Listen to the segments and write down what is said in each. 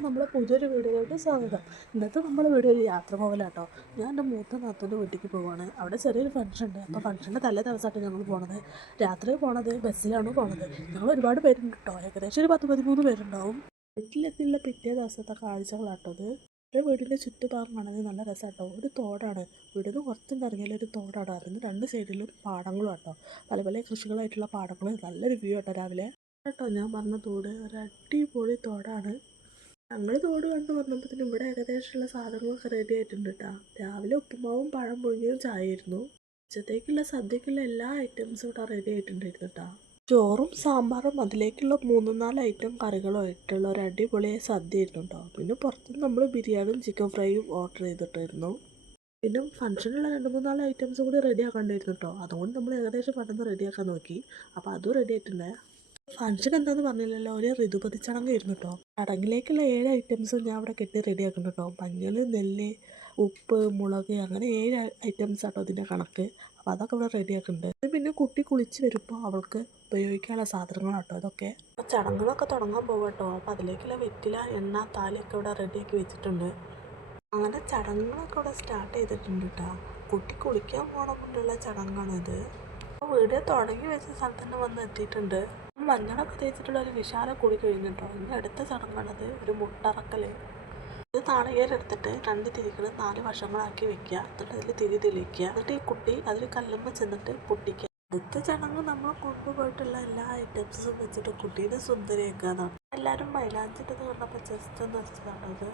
നമ്മളെ പുതിയൊരു വീഡിയോയിലോട്ട് സ്വാഗതം. ഇന്നത്തെ നമ്മുടെ വീഡിയോ ഒരു യാത്ര പോകലാട്ടോ ഞാൻ എന്റെ മൂത്ത നാത്തൂന്റെ വീട്ടിലേക്ക് പോവാണ്. അവിടെ ചെറിയൊരു ഫംഗ്ഷൻ ഉണ്ട്. അപ്പോൾ ഫംഗ്ഷന്റെ തലേ ദിവസമായിട്ട് ഞങ്ങൾ പോണത്. രാത്രി പോണത് ബസ്സിലാണ് പോണത്. ഞങ്ങൾ ഒരുപാട് പേരുണ്ട് കേട്ടോ ഏകദേശം ഒരു പത്ത് പതിമൂന്ന് പേരുണ്ടാവും. വീട്ടിലെത്തിയുള്ള പിറ്റേ ദിവസത്തെ കാഴ്ചകളാട്ടോ അത് എന്റെ വീടിന്റെ ചുറ്റുഭാഗം കാണുന്നത് നല്ല രസമാട്ടോ. ഒരു തോടാണ്. വീടിന് കുറച്ചും ഇറങ്ങിയാൽ ഒരു തോടാണ്. അതിന് രണ്ട് സൈഡിലും പാടങ്ങളും ആട്ടോ പല പല കൃഷികളായിട്ടുള്ള പാടങ്ങൾ. നല്ലൊരു വ്യൂ ആട്ടോ രാവിലെ. കേട്ടോ ഞാൻ പറഞ്ഞ തോട്. ഒരു അടിപൊളി തോടാണ്. ഞങ്ങൾ തോട് കണ്ട് വന്നപ്പോഴത്തേനും ഇവിടെ ഏകദേശമുള്ള സാധനങ്ങളൊക്കെ റെഡി ആയിട്ടുണ്ട് കേട്ടോ രാവിലെ ഉപ്പുമാവും പഴം പുഴുങ്ങിയും ചായയായിരുന്നു. ഉച്ചത്തേക്കുള്ള സദ്യക്കുള്ള എല്ലാ ഐറ്റംസും ഇവിടെ റെഡി ആയിട്ടുണ്ടായിരുന്നു കേട്ടോ ചോറും സാമ്പാറും അതിലേക്കുള്ള മൂന്ന് നാല് ഐറ്റം കറികളും ആയിട്ടുള്ള ഒരു അടിപൊളി സദ്യ ആയിരുന്നു കേട്ടോ പിന്നെ പുറത്തുനിന്ന് നമ്മൾ ബിരിയാണിയും ചിക്കൻ ഫ്രൈയും ഓർഡർ ചെയ്തിട്ടായിരുന്നു. പിന്നെ ഫംഗ്ഷനുള്ള രണ്ട് മൂന്ന് നാല് ഐറ്റംസ് കൂടി റെഡി ആക്കേണ്ടായിരുന്നു കേട്ടോ അതുകൊണ്ട് നമ്മൾ ഏകദേശം പെട്ടെന്ന് റെഡിയാക്കാൻ നോക്കി. അപ്പോൾ അതും റെഡി ആയിട്ടുണ്ട്. ഫംഗ്ഷൻ എന്താന്ന് പറഞ്ഞില്ലല്ലോ. ഒരു ഋതുപതി ചടങ്ങായിരുന്നു കേട്ടോ ചടങ്ങിലേക്കുള്ള ഏഴ് ഐറ്റംസും ഞാൻ അവിടെ കെട്ടി റെഡി ആക്കുന്നു കേട്ടോ മഞ്ഞൾ നെല്ല് ഉപ്പ് മുളക് അങ്ങനെ ഏഴ് ഐറ്റംസ് ആട്ടോ ഇതിന്റെ കണക്ക്. അപ്പോൾ അതൊക്കെ ഇവിടെ റെഡി ആക്കുന്നുണ്ട്. പിന്നെ കുട്ടി കുളിച്ച് വരുമ്പോൾ അവൾക്ക് ഉപയോഗിക്കാനുള്ള സാധനങ്ങളാട്ടോ ഇതൊക്കെ. അപ്പോൾ ചടങ്ങുകളൊക്കെ തുടങ്ങാൻ പോകും കേട്ടോ അപ്പോൾ അതിലേക്കുള്ള വെറ്റില എണ്ണ താലിയൊക്കെ ഇവിടെ റെഡിയാക്കി വെച്ചിട്ടുണ്ട്. അങ്ങനെ ചടങ്ങുകളൊക്കെ ഇവിടെ സ്റ്റാർട്ട് ചെയ്തിട്ടുണ്ട് കേട്ടോ കുട്ടി കുളിക്കാൻ പോകണം കൊണ്ടുള്ള ചടങ്ങാണിത്. അപ്പോൾ വീട് തുടങ്ങി വെച്ച സ്ഥലത്ത് തന്നെ വന്ന് എത്തിയിട്ടുണ്ട്. മഞ്ഞളൊക്കെ തേച്ചിട്ടുള്ള ഒരു വിശാല കുടി കഴിഞ്ഞിട്ടോ? ഇനി അടുത്ത ചടങ്ങാണത് ഒരു മുട്ടറക്കൽ ഇത് നാളികേരം എടുത്തിട്ട് രണ്ട് തിരികൾ നാല് വശങ്ങളാക്കി വെക്കുക. എന്നിട്ട് അതിൽ തിരി തെളിയിക്കുക. എന്നിട്ട് ഈ കുട്ടി അതിൽ കല്ലുമ്പ് ചെന്നിട്ട് പൊട്ടിക്കുക. അടുത്ത ചടങ്ങ് നമ്മൾ കൊണ്ടുപോയിട്ടുള്ള എല്ലാ ഐറ്റംസും വെച്ചിട്ട് കുട്ടീനെ സുന്ദരിയാക്കാന്നാണ് എല്ലാവരും മൈലാഞ്ചിട്ടെന്ന് പറഞ്ഞപ്പോൾ ജസ്റ്റ് ഒന്ന് വെച്ചതാണത്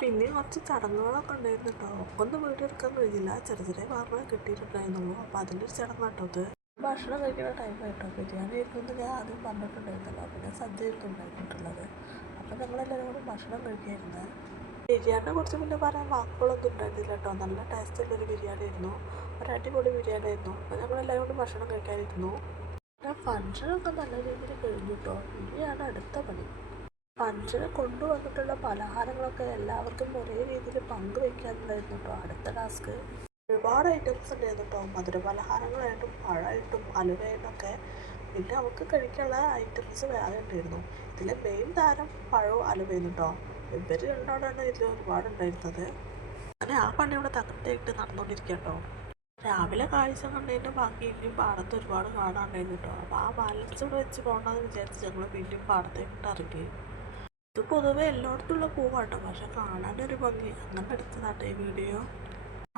പിന്നെ കുറച്ച് ചടങ്ങുകളൊക്കെ ഉണ്ടായിരുന്നു കേട്ടോ. ഒന്ന് എടുക്കാൻ കഴിഞ്ഞില്ല ചെറിയ ചെറിയ ഭാഗങ്ങൾ കിട്ടിയിട്ടുണ്ടായിരുന്നുള്ളൂ അപ്പോൾ അതിന്റെ ഒരു ചടങ്ങാട്ടോ ഇത്. ഭക്ഷണം കഴിക്കുന്ന ടൈം ആയിട്ടോ ബിരിയാണി ആയിരുന്നു ഞാൻ ആദ്യം പറഞ്ഞിട്ടുണ്ടായിരുന്നല്ലോ. പിന്നെ സദ്യ ആയിരുന്നു അപ്പം അപ്പോൾ ഞങ്ങളെല്ലാവരും കൂടി ഭക്ഷണം കഴിക്കായിരുന്നു. ബിരിയാണിനെ കുറിച്ച് പിന്നെ പറയാൻ വാക്കുകളൊന്നും ഉണ്ടായിരുന്നില്ല കേട്ടോ. നല്ല ടേസ്റ്റുള്ളൊരു ബിരിയാണി ആയിരുന്നു ഒരു അടിപൊളി ബിരിയാണി ആയിരുന്നു അപ്പോൾ ഞങ്ങളെല്ലാവരും കൂടി ഭക്ഷണം കഴിക്കാനിരുന്നു. ഫംഗ്ഷനൊക്കെ നല്ല രീതിയിൽ കഴിഞ്ഞു കേട്ടോ. ഇനിയാണ് അടുത്ത പണി. ഫംഗ്ഷന് കൊണ്ടുവന്നിട്ടുള്ള പലഹാരങ്ങളൊക്കെ എല്ലാവർക്കും ഒരേ രീതിയിൽ പങ്കുവെക്കാനുണ്ടായിരുന്നു കേട്ടോ അടുത്ത ടാസ്ക് ഒരുപാട് ഐറ്റംസ് ഉണ്ടായിരുന്നു കേട്ടോ മധുര പലഹാരങ്ങളായിട്ടും പഴമായിട്ടും അലുവയായിട്ടും ഒക്കെ പിന്നെ അവൾക്ക് കഴിക്കാനുള്ള ഐറ്റംസ് വേറെ ഉണ്ടായിരുന്നു. ഇതിലെ മെയിൻ താരം പഴവും അലുവയും കേട്ടോ ഇവർ രണ്ടോടാണ് ഇതിൽ ഒരുപാട് ഉണ്ടായിരുന്നത്. അങ്ങനെ ആ പണി ഇവിടെ തകർത്തായിട്ട് നടന്നുകൊണ്ടിരിക്കുക കേട്ടോ രാവിലെ കാഴ്ച കണ്ടതിന്റെ ബാക്കി ഇനിയും പാടത്ത് ഒരുപാട് കാണാണ്ടായിരുന്നു കേട്ടോ അപ്പോൾ ആ ബാലൻസ് ഇവിടെ വെച്ച് പോകണമെന്ന് വിചാരിച്ച് ഞങ്ങൾ വീണ്ടും പാടത്തേക്കിട്ട് ഇറങ്ങി. ഇത് പൊതുവെ എല്ലായിടത്തുള്ള പൂവാട്ടോ പക്ഷെ കാണാനൊരു ഭംഗി. അങ്ങനെ എടുത്തതാട്ടോ ഈ വീഡിയോ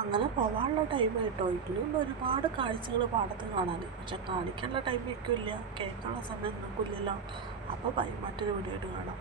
അങ്ങനെ പോവാനുള്ള ടൈം കേട്ടോ ഇതിലും ഒരുപാട് കാഴ്ചകൾ പാടത്ത് കാണാൻ പക്ഷെ കാണിക്കാനുള്ള ടൈം എനിക്കില്ല കേൾക്കാനുള്ള സമയം നിങ്ങൾക്കില്ലല്ലോ അപ്പോൾ മറ്റൊരു വീഡിയോ ആയിട്ട് കാണാം.